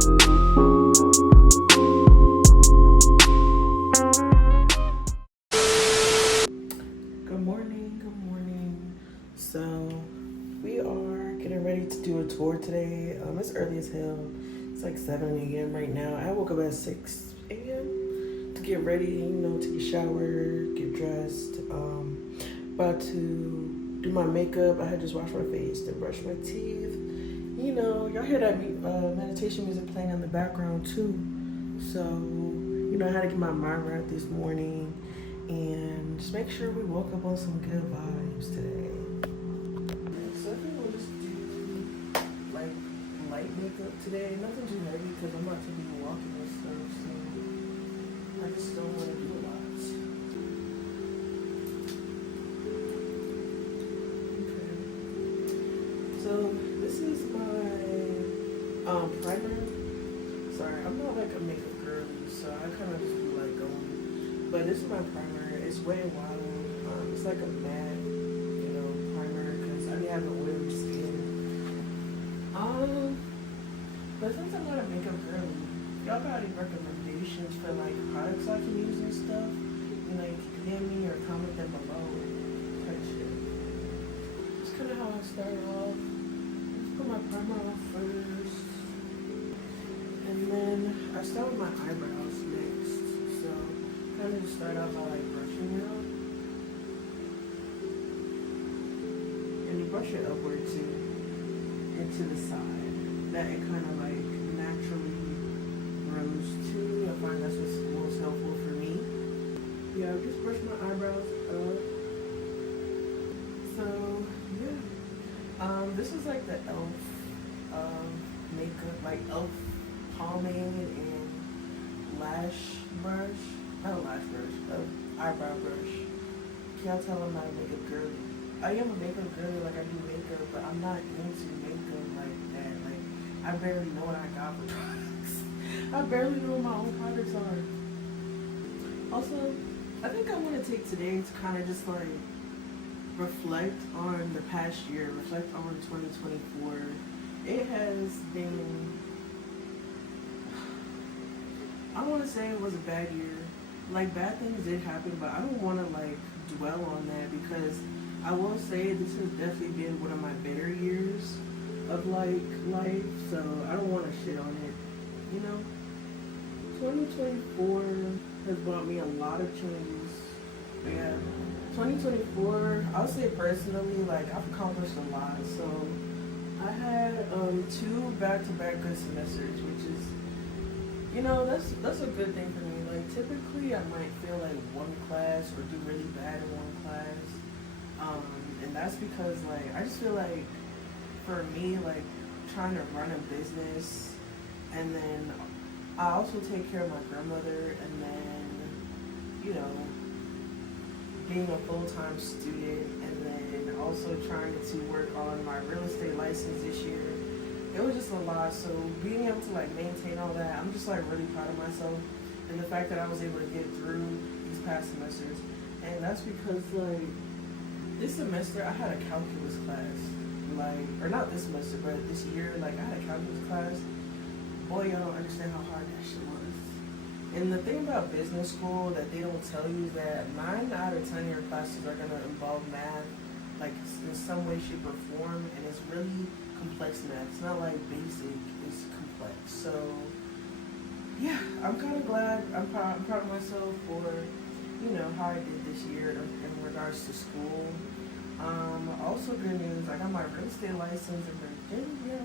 Good morning, good morning. So we are getting ready to do a tour today. It's early as hell. It's like 7 a.m. right now. I woke up at 6 a.m. to get ready, take a shower, get dressed. About to do my makeup. I had just washed my face, then brush my teeth. Y'all hear that meditation music playing in the background too. So, I had to get my mind right this morning and just make sure we woke up on some good vibes today. So I think we'll just do like light makeup today. Nothing too heavy because I'm about to be walking and stuff. So I just don't want to do a lot. Okay. So this is my primer. Sorry, I'm not like a makeup girly, so I kind of just be like going. But this is my primer. It's Wet n Wild. It's like a matte, primer because I be having oily skin. But since I'm not a makeup girly, y'all got any recommendations for like products I can use and stuff? You can DM me or comment them below. Type shit. That's kind of how I start off. Let's put my primer on first. And then I start with my eyebrows next. So kind of just start out by like brushing it up. And you brush it upward too, and to the side. That it kind of like naturally grows to. I find that's what's most helpful for me. Yeah, just brush my eyebrows up. So yeah. This is like the e.l.f. Makeup, like e.l.f. pomade and lash brush. Not a lash brush, eyebrow brush. Can't tell I'm not a makeup girly. I am a makeup girly, like I do makeup, but I'm not into makeup like that. Like, I barely know what I got for products. I barely know what my own products are. Also, I think I want to take today to kind of just like reflect on the past year, reflect on 2024. It has been, I don't want to say it was a bad year. Like, bad things did happen, but I don't want to like dwell on that because I will say this has definitely been one of my better years of like life, so I don't want to shit on it. 2024 has brought me a lot of changes. Yeah, 2024, I'll say personally, like I've accomplished a lot. So I had 2 back-to-back good semesters, which is, that's a good thing for me. Like typically I might feel like one class or do really bad in one class. And that's because like I just feel like for me, like trying to run a business, and then I also take care of my grandmother, and then being a full-time student, and then also trying to work on my real estate license this year. It was just a lot. So being able to like maintain all that, I'm just like really proud of myself, and the fact that I was able to get through these past semesters. And that's because like this semester I had a calculus class, or not this semester, but this year, like I had a calculus class. Boy, y'all don't understand how hard that shit was. And the thing about business school that they don't tell you is that 9 out of 10 of your classes are gonna involve math, like in some way, shape, or form, and it's really complex math. It's not like basic, it's complex. So yeah, I'm kind of glad. I'm proud of myself for how I did this year in regards to school. Also good news, I got my real estate license in Virginia.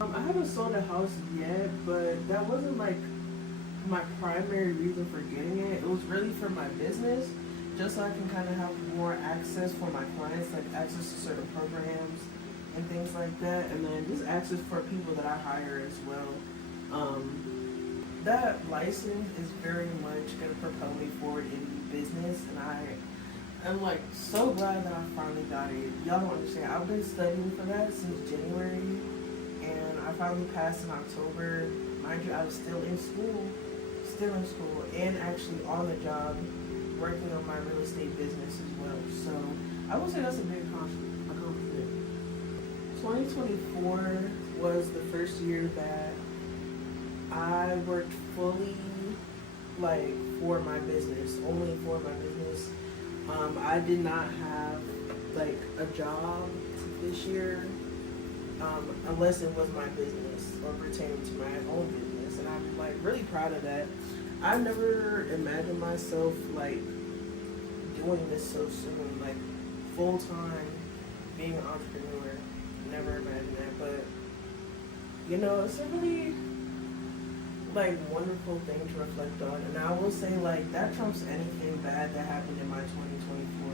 I haven't sold a house yet, but that wasn't like my primary reason for getting it. It was really for my business, just so I can kind of have more access for my clients, like access to certain programs and things like that, and then just access for people that I hire as well. That license is very much going to propel me forward in business, and I'm like so glad that I finally got it. Y'all don't understand. I've been studying for that since January, and I finally passed in October. Mind you, I was still in school, and actually on the job, working on my real estate business as well. So I would say that's a big accomplishment. 2024 was the first year that I worked fully like for my business, only for my business. I did not have like a job this year, unless it was my business or pertaining to my own business, and I'm like really proud of that. I never imagined myself like doing this so soon, like full time, being an entrepreneur. Never imagined that, but you know, it's a really like wonderful thing to reflect on. And I will say like that trumps anything bad that happened in my 2024.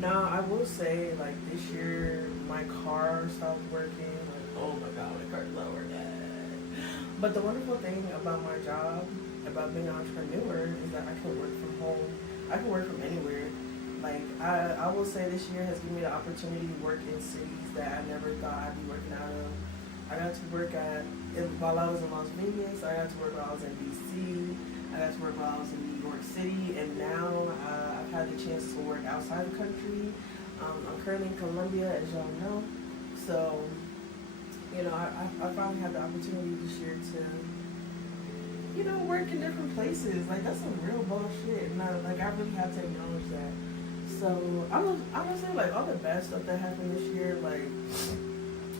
Now I will say like this year my car stopped working. Like, oh my god, my car's not working. But the wonderful thing about my job, about being an entrepreneur, is that I can work from home. I can work from anywhere. Like I will say this year has given me the opportunity to work in cities that I never thought I'd be working out of. I got to work while I was in Las Vegas. I got to work while I was in DC. I got to work while I was in New York City. And now I've had the chance to work outside the country. I'm currently in Colombia, as y'all know. So, you know, I finally had the opportunity this year to, you know, work in different places. Like, that's some real bullshit. And I really have to acknowledge that. So, I'm gonna say, like, all the bad stuff that happened this year, like,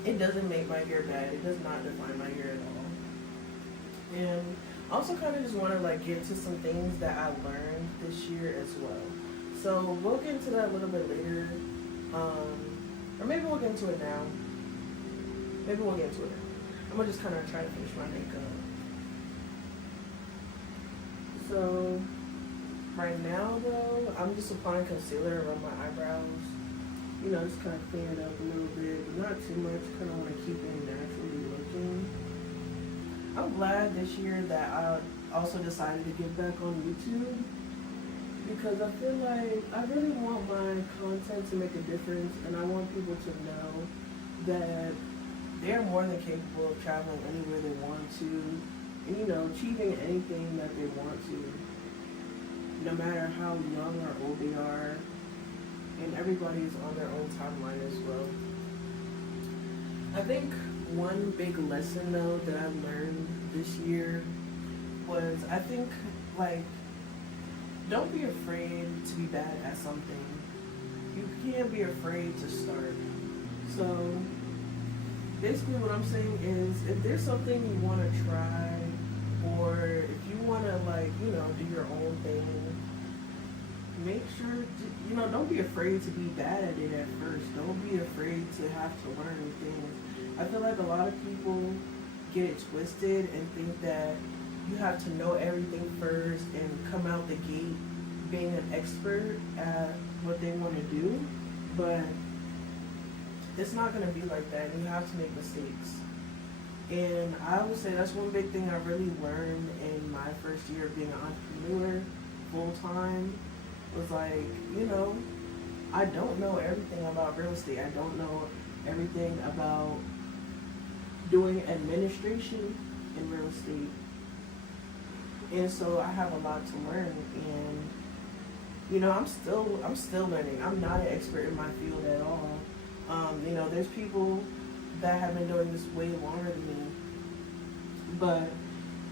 it doesn't make my year bad. It does not define my year at all. And I also kind of just want to like get to some things that I learned this year as well. So we'll get into that a little bit later. Or maybe we'll get into it now. Maybe we'll get into it now. I'm going to just kind of try to finish my makeup. So right now though, I'm just applying concealer around my eyebrows. You know, just kind of clean it up a little bit, but not too much. Kind of want to keep it naturally looking. I'm glad this year that I also decided to get back on YouTube, because I feel like I really want my content to make a difference, and I want people to know that they're more than capable of traveling anywhere they want to, and you know, achieving anything that they want to, no matter how young or old they are. And everybody's on their own timeline as well. I think one big lesson though that I learned this year was, I think like, don't be afraid to be bad at something. You can't be afraid to start. So basically what I'm saying is, if there's something you want to try, or if you want to like, you know, do your own thing, make sure, you know, don't be afraid to be bad at it at first. Don't be afraid to have to learn things. I feel like a lot of people get it twisted and think that you have to know everything first and come out the gate being an expert at what they want to do. But it's not going to be like that. You have to make mistakes. And I would say that's one big thing I really learned in my first year of being an entrepreneur full time. Was like, you know, I don't know everything about real estate. I don't know everything about doing administration in real estate. And so I have a lot to learn, and you know, I'm still learning. I'm not an expert in my field at all. You know, there's people that have been doing this way longer than me, but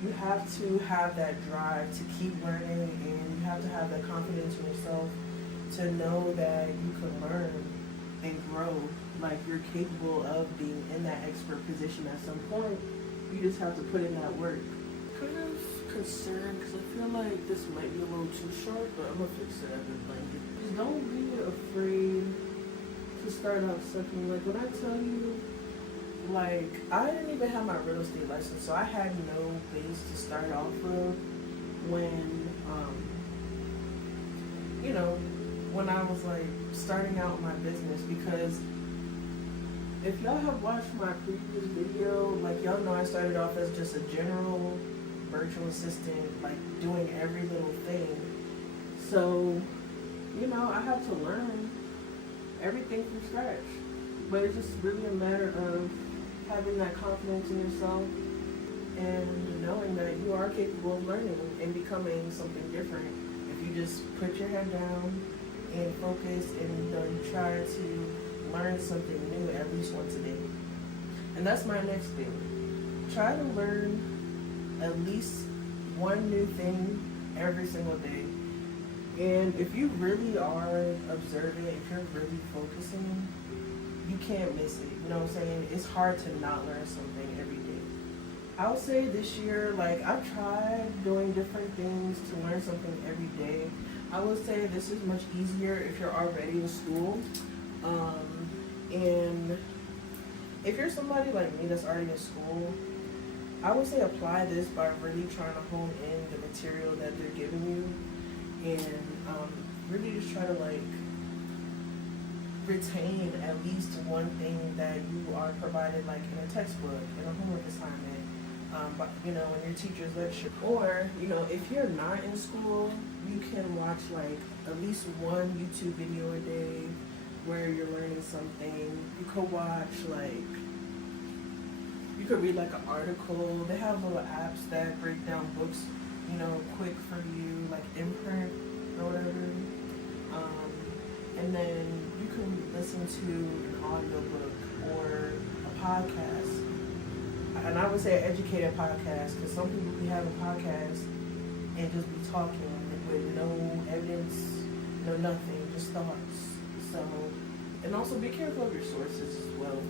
you have to have that drive to keep learning, and you have to have that confidence in yourself to know that you can learn and grow. Like, you're capable of being in that expert position at some point. You just have to put in that work. Kind of concerned because I feel like this might be a little too sharp, but I'm gonna fix it at the blanket. Just don't be afraid to start out sucking. Like, when I tell you, like, I didn't even have my real estate license, so I had no base to start off of when, you know, when I was, like, starting out my business. Because if y'all have watched my previous video, like, y'all know I started off as just a general virtual assistant, like, doing every little thing. So, you know, I had to learn everything from scratch. But it's just really a matter of having that confidence in yourself and knowing that you are capable of learning and becoming something different if you just put your head down and focus and, you know, you try to learn something new at least once a day. And that's my next thing. Try to learn at least one new thing every single day. And if you really are observing, if you're really focusing, you can't miss it. You know what I'm saying? It's hard to not learn something every day. I would say this year, like, I've tried doing different things to learn something every day. I would say this is much easier if you're already in school. And if you're somebody like me that's already in school, I would say apply this by really trying to hone in the material that they're giving you, and really just try to like retain at least one thing that you are provided, like in a textbook, in a homework assignment, but you know, in your teacher's lecture. Or, you know, if you're not in school, you can watch like at least one YouTube video a day where you're learning something. You could watch like, you could read like an article. They have little apps that break down books, you know, quick for you, like Imprint or whatever. And then you can listen to an audiobook or a podcast. And I would say an educated podcast, because some people be having podcasts and just be talking with no evidence, no nothing, just thoughts. So, and also be careful of your sources as well.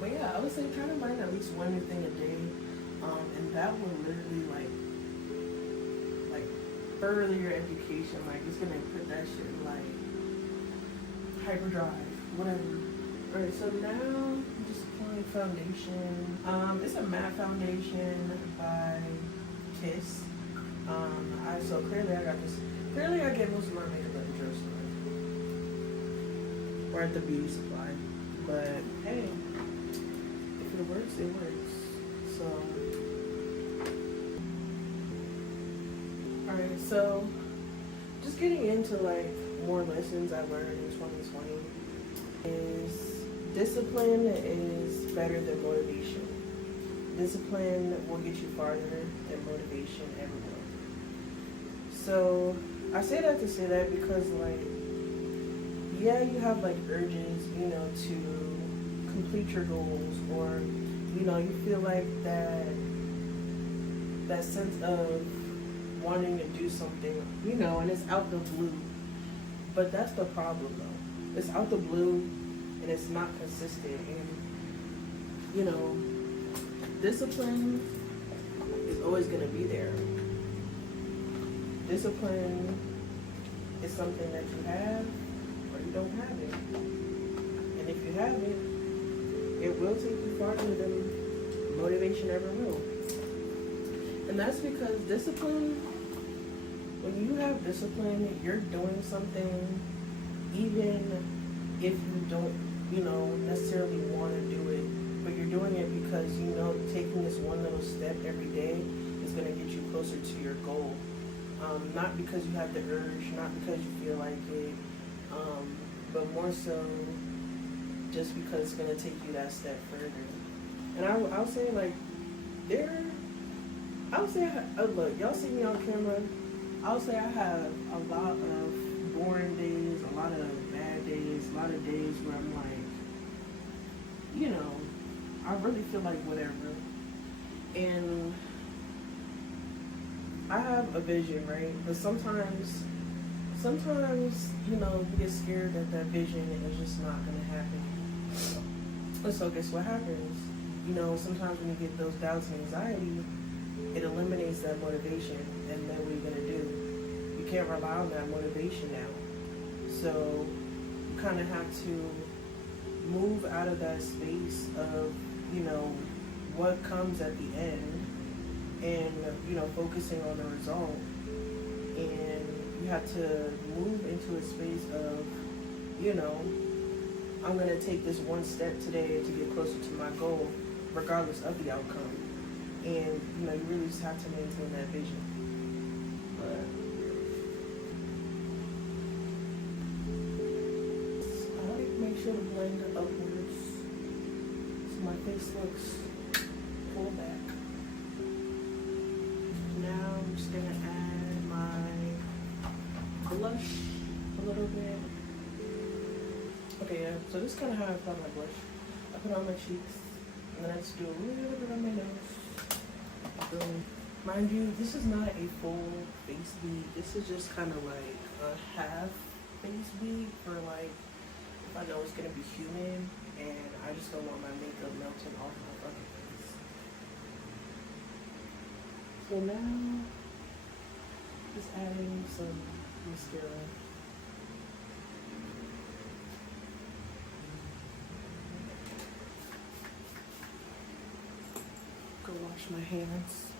But yeah, I would say try to learn at least one new thing a day, and that will literally like further your education. Like, it's gonna put that shit in like hyperdrive, whatever. Alright, so now I'm just applying foundation. It's a matte foundation by Kiss. So clearly I got this. Clearly I get most of my makeup at the drugstore or at the beauty supply. But hey, if it works, it works. So, alright, so just getting into like more lessons I learned in 2020 is discipline is better than motivation. Discipline will get you farther than motivation ever will. So I say that to say that because, like, yeah, you have like urges, you know, to complete your goals, or you know, you feel like that sense of wanting to do something, you know, and it's out the blue. But that's the problem, though. It's out the blue, and it's not consistent. And you know, discipline is always going to be there. Discipline is something that you have or you don't have it. And if you have it, it will take you farther than motivation ever will. And that's because discipline, when you have discipline, you're doing something even if you don't, you know, necessarily want to do it, but you're doing it because you know taking this one little step every day is going to get you closer to your goal. Not because you have the urge, not because you feel like it, but more so just because it's going to take you that step further. And I'll say, like, look, y'all see me on camera, I'll say I have a lot of boring days, a lot of bad days, a lot of days where I'm like, you know, I really feel like whatever. And I have a vision, right? But sometimes, you know, you get scared that vision is just not going to happen. And so guess what happens? You know, sometimes when you get those doubts and anxiety, it eliminates that motivation. And then what are you going to do? You can't rely on that motivation now. So you kind of have to move out of that space of, you know, what comes at the end, and, you know, focusing on the result. And you have to move into a space of, you know, I'm going to take this one step today to get closer to my goal, regardless of the outcome. And, you know, you really just have to maintain that vision. But I make sure to blend it upwards so my face looks pulled back. Now I'm just going to add my blush a little bit. Okay, yeah, so this is kind of how I apply my blush. I put it on my cheeks, and then I just do a little bit on my nose. So, mind you, this is not a full face bead. This is just kind of like a half face bead for like if I know it's gonna be humid and I just don't want my makeup melting off my fucking face. So now, just adding some mascara. Go wash my hands.